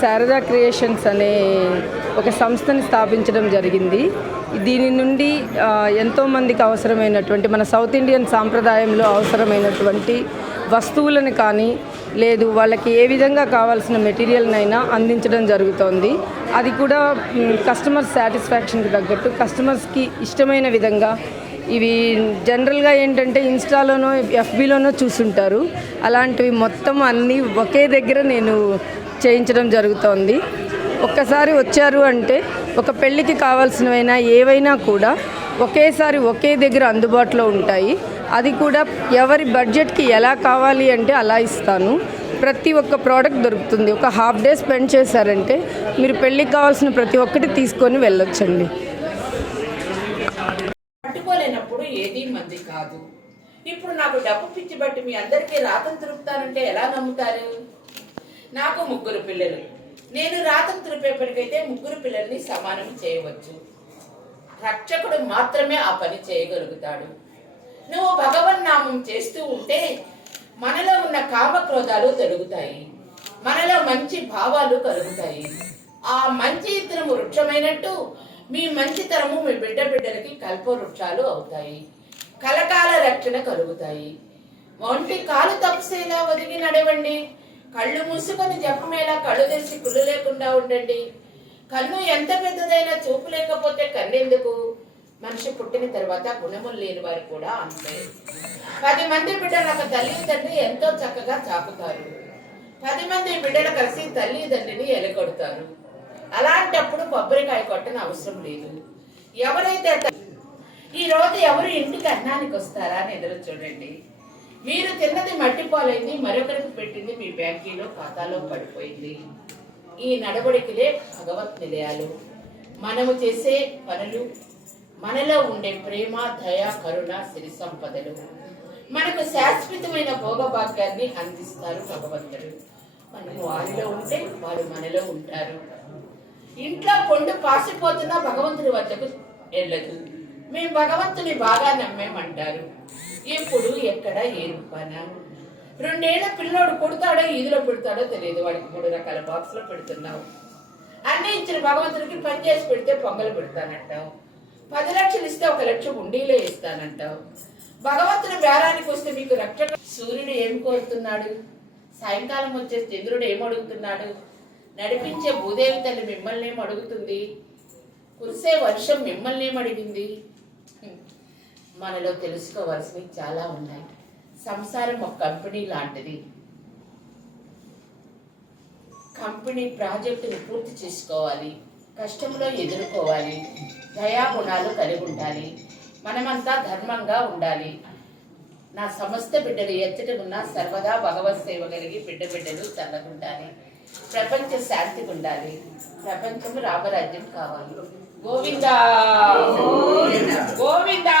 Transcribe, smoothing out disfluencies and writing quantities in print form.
Sharada creations అనే ఒక సంస్థని స్థాపించడం జరిగింది. దీని నుండి ఎంతోమందికి అవసరమైనటువంటి మన సౌత్ ఇండియన్ సాంప్రదాయంలో అవసరమైనటువంటి వస్తువులను కానీ లేదు వాళ్ళకి ఏ విధంగా కావాల్సిన మెటీరియల్నైనా అందించడం జరుగుతోంది. అది కూడా కస్టమర్ సాటిస్ఫాక్షన్కి తగ్గట్టు కస్టమర్స్కి ఇష్టమైన విధంగా. ఇవి జనరల్గా ఏంటంటే ఇన్స్టాలోనో ఎఫ్బీలోనో చూసుంటారు, అలాంటివి మొత్తం అన్నీ ఒకే దగ్గర నేను చేయించడం జరుగుతోంది. ఒక్కసారి వచ్చారు అంటే ఒక పెళ్ళికి కావాల్సినవైనా ఏవైనా కూడా ఒకేసారి ఒకే దగ్గర అందుబాటులో ఉంటాయి. అది కూడా ఎవరి బడ్జెట్కి ఎలా కావాలి అంటే అలా ఇస్తాను. ప్రతి ఒక్క ప్రోడక్ట్ దొరుకుతుంది. ఒక హాఫ్ డే స్పెండ్ చేశారంటే మీరు పెళ్ళికి కావాల్సిన ప్రతి ఒక్కటి తీసుకొని వెళ్ళొచ్చండి. పట్టుకోలేనప్పుడు ఏది మంది కాదు. ఇప్పుడు నాకు డబ్బు పిచ్చి బట్టి మీ అందరికీ రాతం తిరుపుతానంటే ఎలా నమ్ముతారు? నాకు 3 పిల్లలు. నేను రాతం తిరిపేపటికైతే 3 పిల్లల్ని సమానం చేయవచ్చు. రక్షకుడు మాత్రమే ఆ పని చేయగలుగుతాడు. నువ్వు భగవన్నామం చేస్తూ ఉంటే మనలో ఉన్న కామక్రోధాలు తొలగుతాయి, మనలో మంచి భావాలు కలుగుతాయి. ఆ మంచి ఇతరము వృక్షమైనట్టు మీ మంచితనము మీ బిడ్డలకి కల్ప వృక్షాలు అవుతాయి. కలకాల రక్షణ కలుగుతాయి. ఒంటి కాలు తప్పుసేలా ఒదిగి నడవండి. కళ్ళు మూసుకొని జపమేలా కళ్ళు తెరిచి కుళ్ళు లేకుండా ఉండండి. కన్ను ఎంత పెద్దదైనా చూపు లేకపోతే కన్నె తల్లి ఎందుకు? మనిషి పుట్టిన తర్వాత గుణములు లేని వారు కూడా అంతే. 10 మంది బిడ్డలు ఒక తల్లి తండ్రి ఎంతో చక్కగా చాకుతారు. 10 మంది బిడ్డలు కలిసి తల్లి తండ్రిని ఎలగొడతారు. అలాంటప్పుడు కొబ్బరికాయ కొట్టని అవసరం లేదు. ఎవరైతే ఈ రోజు ఎవరు ఇంటికి అన్నానికి వస్తారా అని ఎదురు చూడండి. మీరు తిన్నది మట్టిపాలైంది, మరొకరికి పెట్టింది మీ బ్యాంకీలో ఖాతాలో పడిపోయింది. ఈ నడవడికలే భగవత్ నిలయాలు. మనము చేసే పనులు, మనలో ఉండే ప్రేమ, దయ, కరుణ, సిరి సంపదలు మనకు శాశ్వతమైన భోగభాగ్యాన్ని అందిస్తారు భగవంతుడు. మనం వారిలో ఉంటే వారు మనలో ఉంటారు. ఇంట్లో పొండు పాసిపోతున్నా భగవంతుడి వద్దకు వెళ్ళదు. మేము భగవంతుని బాగా నమ్మేమంటారు. ఎప్పుడు ఎక్కడ ఏ రూపాన 2 ఏళ్ల పిల్లోడు కొడతాడో ఈదులో పెడతాడో తెలియదు. వాడికి 3 రకాల బాక్స్ లో పెడుతున్నావు. అన్ని ఇచ్చిన భగవంతుడికి పని చేసి పెడితే పొంగలు పెడతానంటావు. 10 లక్షలు ఇస్తే 1 లక్ష ఉండిలో ఇస్తానంటావు. భగవంతుని బేరానికి వస్తే మీకు రక్షణ. సూర్యుడు ఏం కోరుతున్నాడు? సాయంకాలం వచ్చే చంద్రుడు ఏం అడుగుతున్నాడు? నడిపించే భూదేవి తల్లి మిమ్మల్ని ఏం అడుగుతుంది? కురిసే వర్షం మిమ్మల్ని ఏం అడిగింది? మనలో తెలుసుకోవాల్సినవి చాలా ఉన్నాయి. సంసారం ఒక కంపెనీ లాంటిది. కంపెనీ ప్రాజెక్టుని పూర్తి చేసుకోవాలి, కష్టంలో ఎదుర్కోవాలి, దయాగుణాలు కలిగి ఉండాలి, మనమంతా ధర్మంగా ఉండాలి. నా సమస్త బిడ్డలు ఎచ్చట ఉన్నా సర్వదా భగవత్ సేవ కలిగి బిడ్డలు చల్లగుండాలి, ప్రపంచ శాంతిగా ఉండాలి, ప్రపంచం రామరాజ్యం కావాలి. గోవిందా గోవిందా.